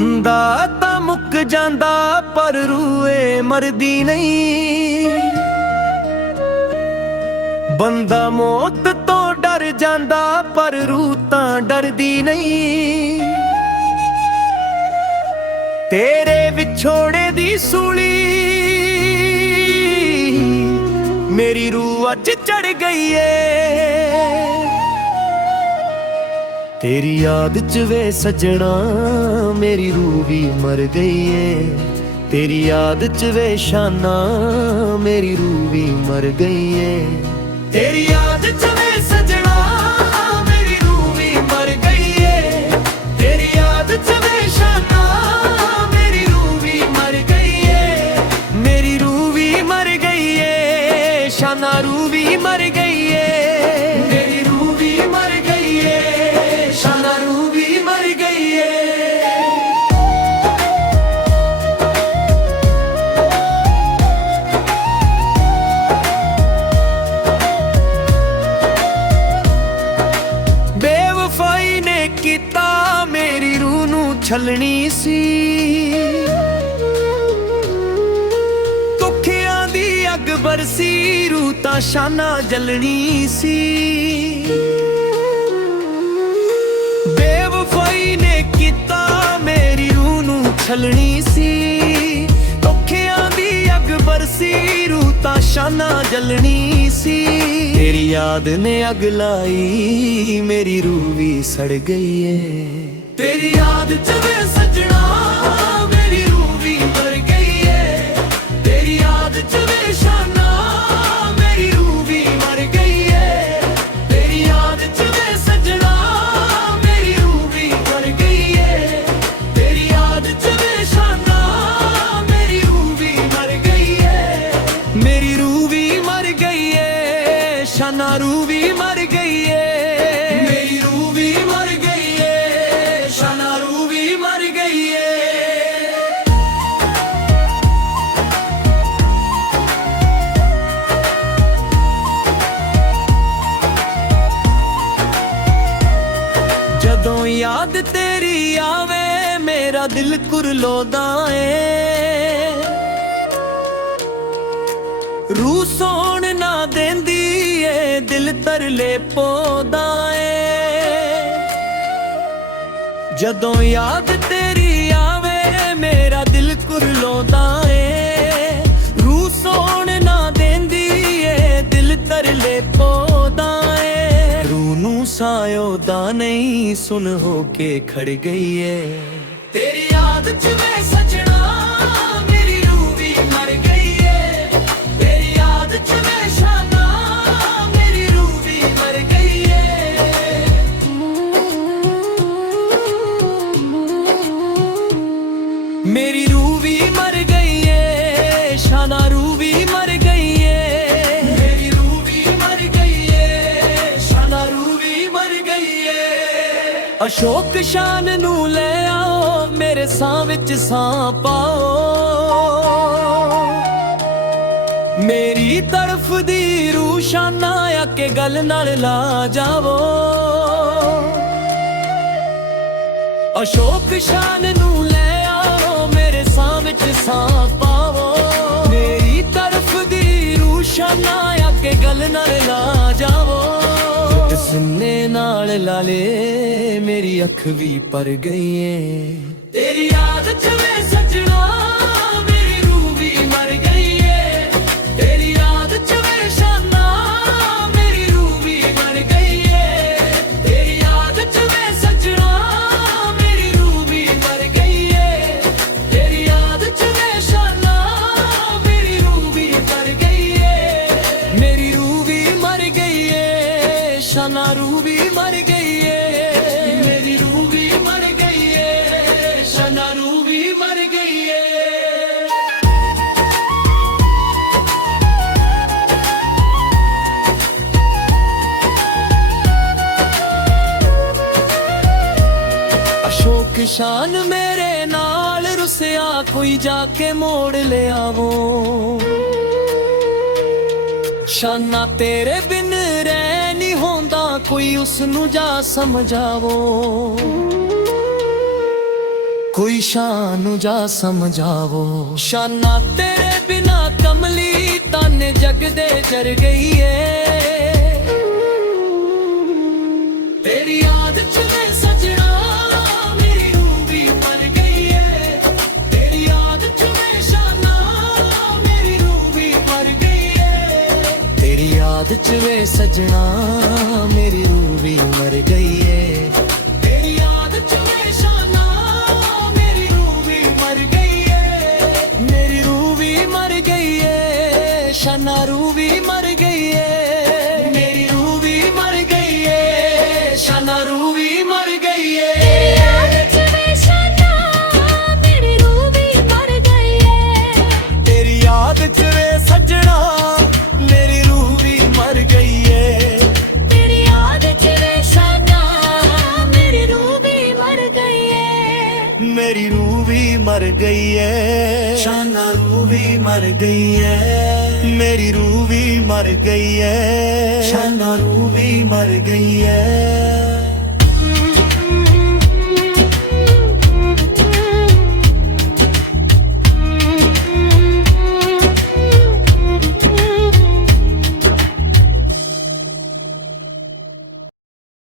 ਬੰਦਾ ਤਾਂ ਮੁੱਕ ਜਾਂਦਾ ਪਰ ਰੂਏ ਮਰਦੀ ਨਹੀਂ। ਬੰਦਾ ਮੌਤ ਤੋਂ ਡਰ ਜਾਂਦਾ ਪਰ ਰੂਹ ਤਾਂ ਡਰਦੀ ਨਹੀਂ। ਤੇਰੇ ਵਿਛੋੜੇ ਦੀ ਸੂਲੀ ਮੇਰੀ ਰੂਹ ਅੱਜ ਚੜ ਗਈ ਏ। तेरी याद च वे सजना मेरी रूह भी मर गई है। तेरी याद च वे शाना मेरी रूह भी मर गई है। तेरी याद च वे सजना मेरी रूह भी मर गई है। तेरी याद च वे शाना मेरी रूह भी मर गई है। मेरी रूह भी मर गई है, शाना रूह भी मर गई है। मेरी रूह भी मर गई है, शाना रूह भी मर गई है। बेवफाई ने कीता मेरी रूह नू छलनी सी। दुखियां दी अग बरसी रूह तां शाना जलनी सी। छलनी सी दुखियां दी अग बरसी रूह तां शाना जलनी सी। तेरी याद ने अग लाई मेरी रूह भी सड़ गई है। तेरी याद च वे सजना मेरी रूह भी मर गई है। तेरी याद च वे शाना मेरी रूह भी मर गई है। तेरी याद च वे सजना मेरी रूह भी मर गई है। तेरी याद च शाना रूह भी मर गई है। मेरी रूह भी मर गई है, शाना रूह भी मर गई है। जदों याद तेरी आवे मेरा दिल कुरलोदा है। रूह सौण ना देंदी दिल तरले पोदा है। जदों याद तेरी आवे मेरा दिल कुरलोदा है। रूह सौण ना देंदी है दिल तरले पोदा है। रूह नू सायोदा नहीं सुन हो के खड़ गई है। तेरी याद च वे सजना मेरी रूह भी मर गई है। तेरी याद च वे शाना मेरी रूह भी मर गई है, शाना रूह भी मर गई है। मेरी रूह भी मर गई है, शाना रूह भी मर गई है। अशोक शान नू ले आओ मेरे सां विच सां पाओ। मेरी तरफ दी रूह शाना आके गल नाल ला जावो। अशोक शान नू ले मेरे सामने सां पावो। मेरी तरफ दी रूह शाना आके गल नाल ला जावो। सीने नाल ला ले मेरी अख भी पर गई है। तेरी याद च वे सजना मेरी रूह भी मर गई है। तेरी याद च वे शाना मेरी रूह भी मर गई है। तेरी याद च वे सजना मेरी रूह भी मर गई है। तेरी याद च वे शाना मेरी रूह भी मर गई है। मेरी रूह भी मर गई है, शाना रूह भी मर गई है। मेरी रूह भी मर गई है, शाना रूह भी मर गई है। अशोक शान मेरे नाल रुसिया कोई जाके मोड़ ले आवो। शाना तेरे बिन रह नहीं होंदा कोई उसनू जा समझावो। कोई शान जा समझावो। शाना तेरे बिना कमली ताने जग दे जर गई है। तेरी याद च मैं सजना मेरी रूह भी मर गई है। तेरी याद च मैं शाना मेरी रूह भी मर गई है। तेरी याद च वे सजना मेरी रूह भी मर गई है। तेरी याद च वे शाना मेरी रूह भी मर गई है। मेरी रूह भी मर गई है। शाना रूह भी मर गई है। मेरी रूह भी मर गई है। शाना रूह भी मर गई है। तेरी याद च वे शाना मेरी रूह भी मर गई है। तेरी याद च वे सजना मेरी रूह भी मर गई है। तेरी याद च वे शाना मेरी रूह भी मर गई है। मेरी रूह भी मर गई है। शाना रूह भी मर गई है। मेरी रूह भी मर गई है। शाना रूह भी मर गई है।